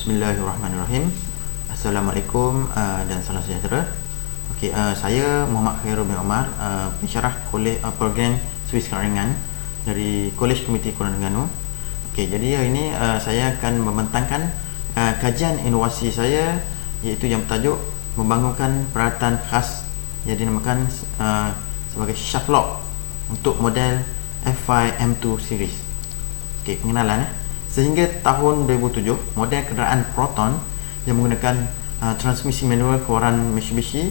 Bismillahirrahmanirrahim. Assalamualaikum dan salam sejahtera. Saya Muhammad Khairul bin Omar, pensyarah program Swiss Ringan dari Kolej Komuniti Kuala Terengganu. Jadi hari ini saya akan membentangkan kajian inovasi saya, iaitu yang bertajuk membangunkan peralatan khas yang dinamakan sebagai shaft lock untuk model FI M2 series. Pengenalan. Sehingga tahun 2007, model kenderaan Proton yang menggunakan transmisi manual keluaran Mitsubishi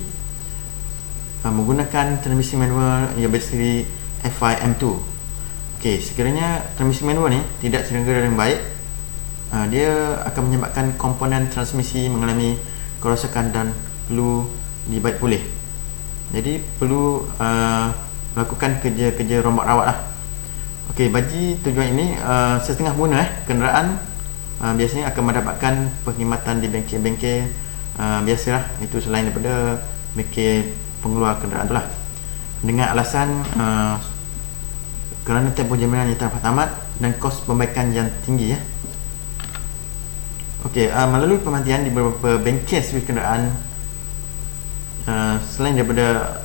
menggunakan transmisi manual yang berseri FI M2. Sekiranya transmisi manual ni tidak terselenggara dengan baik, dia akan menyebabkan komponen transmisi mengalami kerosakan dan perlu dibaik pulih. Jadi perlu melakukan kerja-kerja rombak rawat lah. Bagi tujuan ini, setengah pengguna kenderaan biasanya akan mendapatkan perkhidmatan di bengkel-bengkel biasalah, itu selain daripada bengkel pengeluar kenderaan itulah, dengan alasan kerana tempoh jaminan yang terdapat tamat dan kos pembaikan yang tinggi. Melalui pemantian di beberapa bengkel servis kenderaan, selain daripada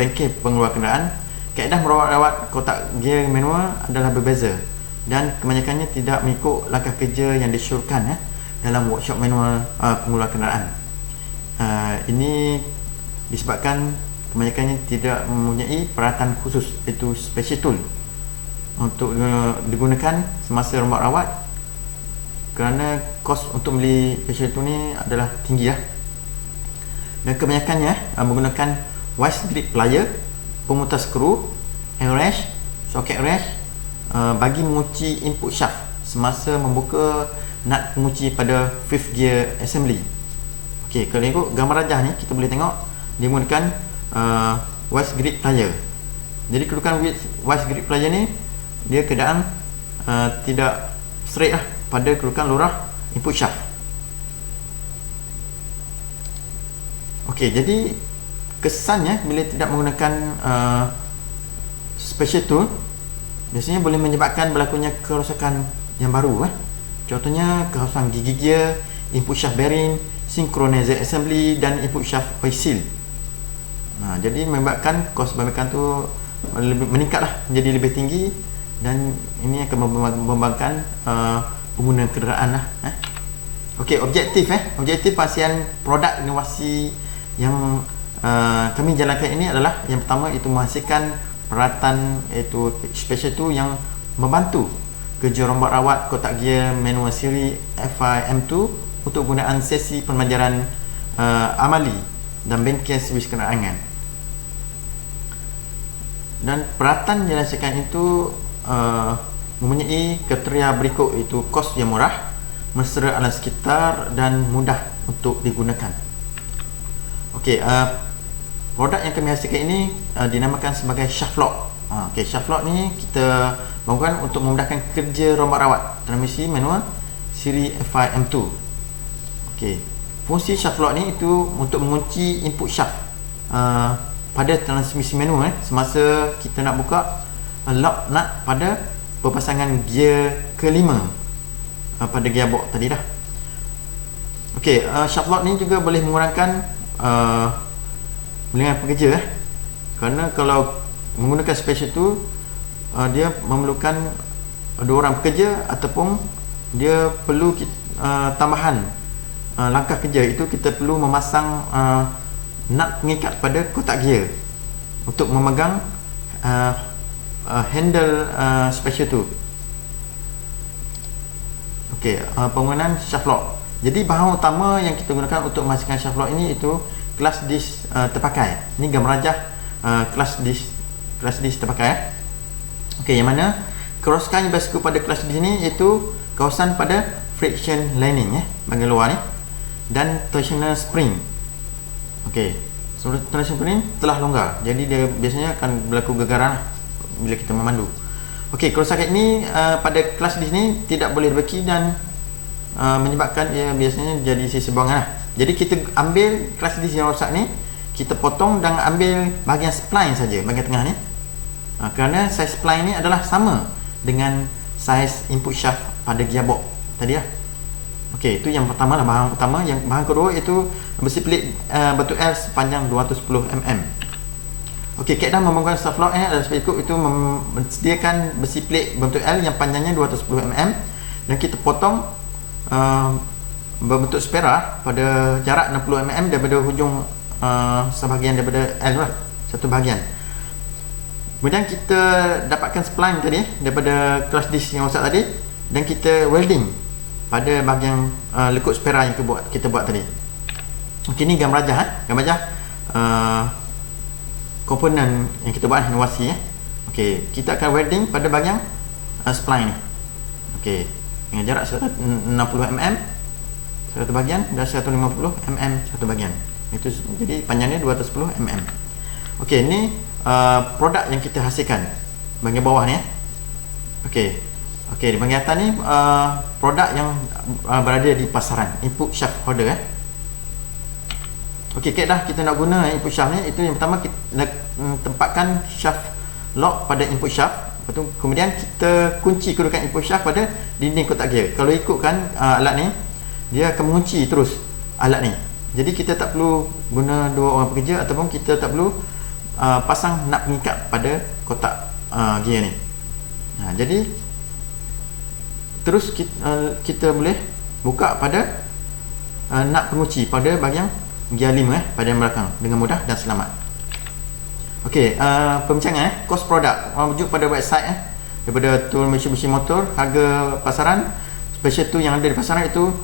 bengkel pengeluar kenderaan, kaedah merawat kotak gear manual adalah berbeza dan kebanyakannya tidak mengikut langkah kerja yang disyorkan dalam workshop manual pengeluar kenderaan. Ini disebabkan kebanyakannya tidak mempunyai peralatan khusus, iaitu special tool untuk digunakan semasa rombak rawat, kerana kos untuk beli special tool ni adalah tinggi dan kebanyakannya menggunakan wise grip plier, pemutar skru, handresh, socket wrench bagi mengunci input shaft semasa membuka nut pengunci pada fifth gear assembly. Kalau ikut gambar rajah ni, kita boleh tengok dia menggunakan wise grip plier. Jadi kedudukan wise grip plier ni, dia keadaan tidak straight pada kedudukan lurah input shaft. Jadi kesannya bila tidak menggunakan special tool, biasanya boleh menyebabkan berlakunya kerosakan yang baru. Contohnya kerosakan gigi gear, input shaft bearing, synchronizer assembly dan input shaft oil seal. Jadi menyebabkan kos perbaikan tu meningkatlah, menjadi lebih tinggi, dan ini akan membebankan pengguna kenderaan Objektif pasian produk inovasi yang kami jalankan ini adalah, yang pertama itu menghasilkan peralatan, iaitu special tu yang membantu kerja rombak rawat kotak gear manual siri FI M2 untuk gunaan sesi pembelajaran amali dan bengkel servis kenderaan. Dan peralatan yang dihasilkan itu mempunyai kriteria berikut, iaitu kos yang murah, mesra alam sekitar dan mudah untuk digunakan. Produk yang kami hasilkan ini dinamakan sebagai shaft lock. Shaft lock ni kita bangunkan untuk memudahkan kerja rombak rawat transmisi manual siri FI M2. Fungsi shaft lock ni itu untuk mengunci input shaft pada transmisi manual semasa kita nak buka lock nut pada perpasangan gear kelima pada gearbox tadi dah. Shaft lock ni juga boleh mengurangkan bilangan pekerja, kerana kalau menggunakan special tu dia memerlukan 2 orang pekerja, ataupun dia perlu tambahan langkah kerja, itu kita perlu memasang nut pengikat pada kotak gear untuk memegang handle special tu. Penggunaan shaft lock. Jadi bahan utama yang kita gunakan untuk menghasilkan shaft lock ini itu kelas disk terpakai. Ini gambar rajah kelas disk terpakai. Yang mana kerosakan yang berlaku pada kelas disk ini iaitu kawasan pada friction lining bahagian luar ni, dan torsional spring. Torsional spring telah longgar, jadi dia biasanya akan berlaku gegaran bila kita memandu. Kerosakan ini pada kelas disk ni tidak boleh dibeki dan menyebabkan dia biasanya jadi sisi buangan. Jadi kita ambil kelas disk yang rosak ni, kita potong dan ambil bahagian spline saja, bahagian tengah ni, kerana saiz spline ni adalah sama dengan saiz input shaft pada gearbox tadi Okey, itu yang pertama lah, bahan pertama. Yang bahan kedua itu besi pelik batu L sepanjang 210 mm. Okey, kaedah membangun shaft lock adalah seperti itu menyediakan besi pelik bentuk L yang panjangnya 210 mm dan kita potong berbentuk spera pada jarak 60 mm daripada hujung sebahagian daripada L lah, satu bahagian. Kemudian kita dapatkan spline tadi daripada kelas disk yang rosak tadi dan kita welding pada bahagian lekuk spera yang kita buat tadi. Okey, ni gambar rajah gambar rajah komponen yang kita buat inovasi Okey, kita akan welding pada bahagian spline ni. Okey, dengan jarak 60 mm satu bahagian dan 150 mm satu bahagian. Itu jadi panjangnya 210 mm. Okey, ni produk yang kita hasilkan bahagian bawah ni Okey. Okey, di bahagian atas ni produk yang berada di pasaran, input shaft holder Okey, kaedah kita nak guna input shaft ni, itu yang pertama kita tempatkan shaft lock pada input shaft. Lepas tu kemudian kita kunci kedudukan input shaft pada dinding kotak gear. Kalau ikutkan alat ni, dia akan mengunci terus alat ni. Jadi kita tak perlu guna dua orang pekerja ataupun kita tak perlu pasang nut pengikat pada kotak gear ni. Jadi terus kita boleh buka pada nut pengunci pada bahagian gear 5 pada yang belakang dengan mudah dan selamat. Okey, pembincangan kos produk merujuk pada website daripada tool mesin motor. Harga pasaran special tool yang ada di pasaran itu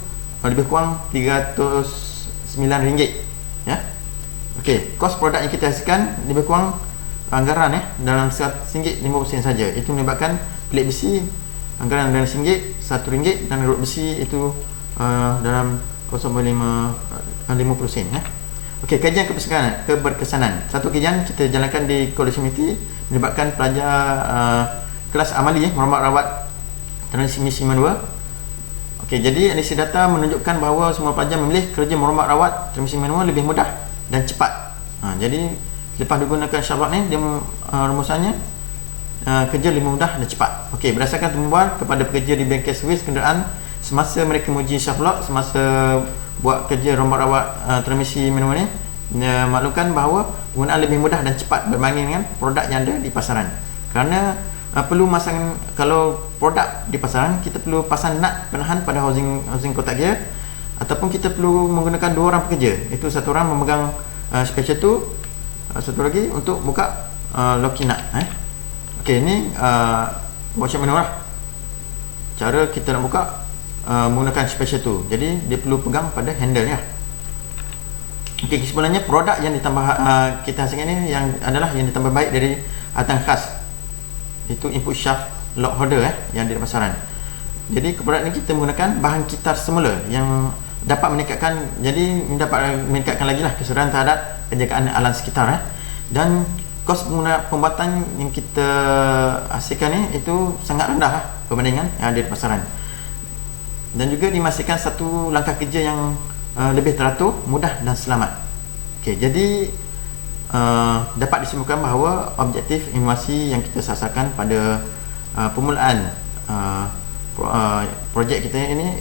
lebih kurang RM309 ya. Okey, kos produk yang kita hasilkan lebih kurang anggaran dalam RM150 saja. Itu menyebabkan pelik besi anggaran dalam RM1, RM1 dan rod besi itu dalam 0.50 Okey, kajian keberkesanan. Satu kajian kita jalankan di College Community melibatkan pelajar kelas amali merawat rawat transmisi manual. Okey, jadi analisa data menunjukkan bahawa semua pelajar memilih kerja merawat rawat transmisi manual lebih mudah dan cepat. Jadi lepas digunakan shaft lock ni, dia rumusannya kerja lebih mudah dan cepat. Okey, berdasarkan temuan kepada pekerja di bengkel servis kenderaan semasa mereka menguji shaft lock, semasa buat kerja rombak rawat transmisi manual ni, maklumkan bahawa penggunaan lebih mudah dan cepat berbanding dengan produk yang ada di pasaran. Kerana perlu masang, kalau produk di pasaran kita perlu pasang nut penahan pada housing kotak gear ataupun kita perlu menggunakan dua orang pekerja. Itu satu orang memegang special tu, satu lagi untuk buka locking nut. Okey, ni workshop manual lah. Cara kita nak buka menggunakan special tu. Jadi dia perlu pegang pada handle ya. Okey, sebenarnya produk yang ditambah kita hasilkan ni yang adalah yang ditambah baik dari atan khas. Itu input shaft lock holder yang di pasaran. Jadi produk ni kita menggunakan bahan kitar semula yang dapat meningkatkan lagi lah kesedaran terhadap penjagaan alam sekitar dan kos pembuatan yang kita hasilkan ni itu sangat rendah perbandingan yang ada di pasaran. Dan juga dimasihkan satu langkah kerja yang lebih teratur, mudah dan selamat. Okey, jadi dapat disimpulkan bahawa objektif inovasi yang kita sasarkan pada permulaan projek kita ini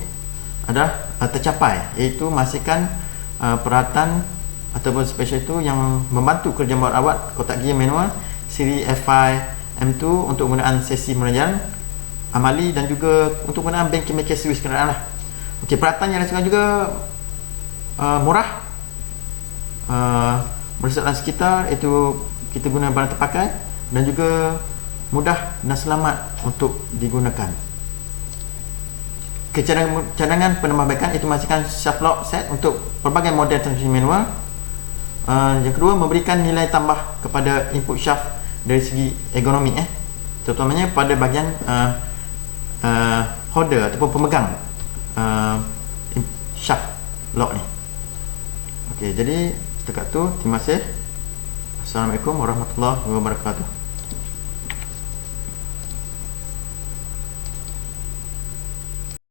adalah tercapai, iaitu masihkan peralatan ataupun special itu yang membantu kerja merawat kotak gear manual siri F5 M2 untuk penggunaan sesi menerjang amali dan juga untuk penggunaan bengkel-bengkel servis kenderaan lah. Okey, peralatan yang digunakan juga murah, berdasarkan sekitar, itu kita guna barang terpakai dan juga mudah dan selamat untuk digunakan. Cadangan penambahbaikan itu masihkan shaft lock set untuk pelbagai model transmisi manual. Yang kedua, memberikan nilai tambah kepada input shaft dari segi ergonomi terutamanya pada bahagian holder ataupun pemegang shaft lock ni. Okey, jadi setakat tu, terima kasih. Assalamualaikum warahmatullahi wabarakatuh.